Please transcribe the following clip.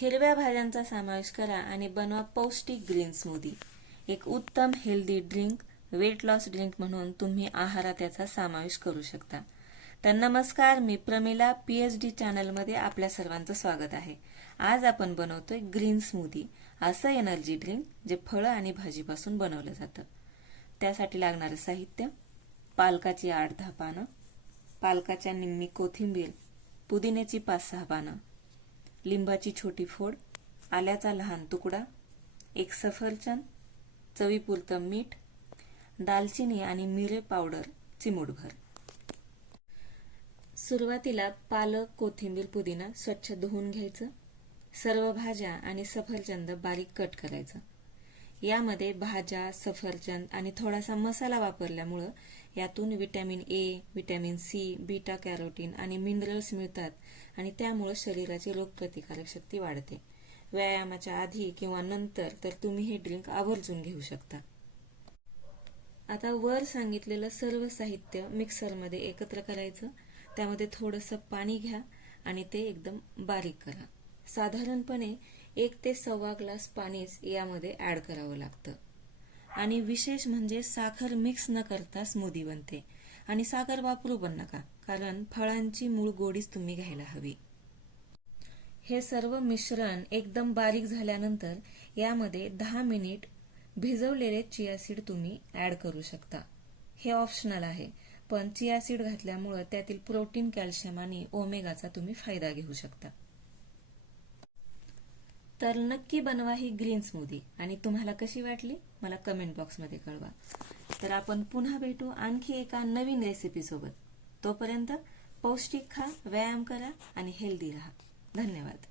हिरव्या भाज्यांचा समावेश करा आणि बनवा पौष्टिक ग्रीन स्मूदी एक उत्तम healthy drink weight loss drink म्हणून तुम्ही आहारात याचा समावेश करू शकता. तर नमस्कार मी प्रमिला पीएचडी चॅनलमध्ये आपल्या सर्वांचं स्वागत आहे. आज आपण बनवतोय ग्रीन स्मूदी असं एनर्जी ड्रिंक जे फळं आणि भाजीपासून बनवलं जातं. त्यासाठी लागणारं साहित्य पालकाची आठ दहा पानं पालकाच्या निम्मी कोथिंबीर पुदिन्याची पाच सहा पानं लिंबाची छोटी फोड आल्याचा लहान तुकडा एक सफरचंद चवीपुरतं मीठ दालचिनी आणि मिरे पावडर चिमूटभर. सुरुवातीला पालक कोथिंबीर पुदिना स्वच्छ धुवून घ्यायचं. सर्व भाज्या आणि सफरचंद बारीक कट करायचं. यामध्ये भाज्या सफरचंद आणि थोडासा मसाला वापरल्यामुळं यातून vitamin A vitamin C beta carotene आणि मिनरल्स मिळतात आणि त्यामुळं शरीराची रोगप्रतिकारक शक्ती वाढते. व्यायामाच्या आधी किंवा नंतर तर तुम्ही हे ड्रिंक आवर्जून घेऊ शकता. आता वर सांगितलेलं सर्व साहित्य मिक्सरमध्ये एकत्र करायचं. त्यामध्ये थोडंसं पाणी घ्या आणि ते एकदम बारीक करा. साधारणपणे एक ते सव्वा ग्लास पाणीच यामध्ये ऍड करावं लागतं. आणि विशेष म्हणजे साखर मिक्स न करता स्मूदी बनते. आणि साखर वापरू पण नका कारण फळांची मूळ गोडीच तुम्ही घ्यायला हवी. हे सर्व मिश्रण एकदम बारीक झाल्यानंतर यामध्ये दहा मिनिट भिजवलेले चिया सीड तुम्ही ऍड करू शकता. हे ऑप्शनल आहे पण चिया सीड घातल्यामुळं त्यातील प्रोटीन कॅल्शियम आणि ओमेगाचा तुम्ही फायदा घेऊ शकता. तर नक्की बनवा ही ग्रीन स्मूदी आणि तुम्हाला कशी वाटली? मला कमेंट बॉक्समध्ये कळवा. तर आपण पुन्हा भेटू आणखी एका नवीन रेसिपी सोबत. तोपर्यंत पौष्टिक खा व्यायाम करा आणि हेल्दी राहा. धन्यवाद.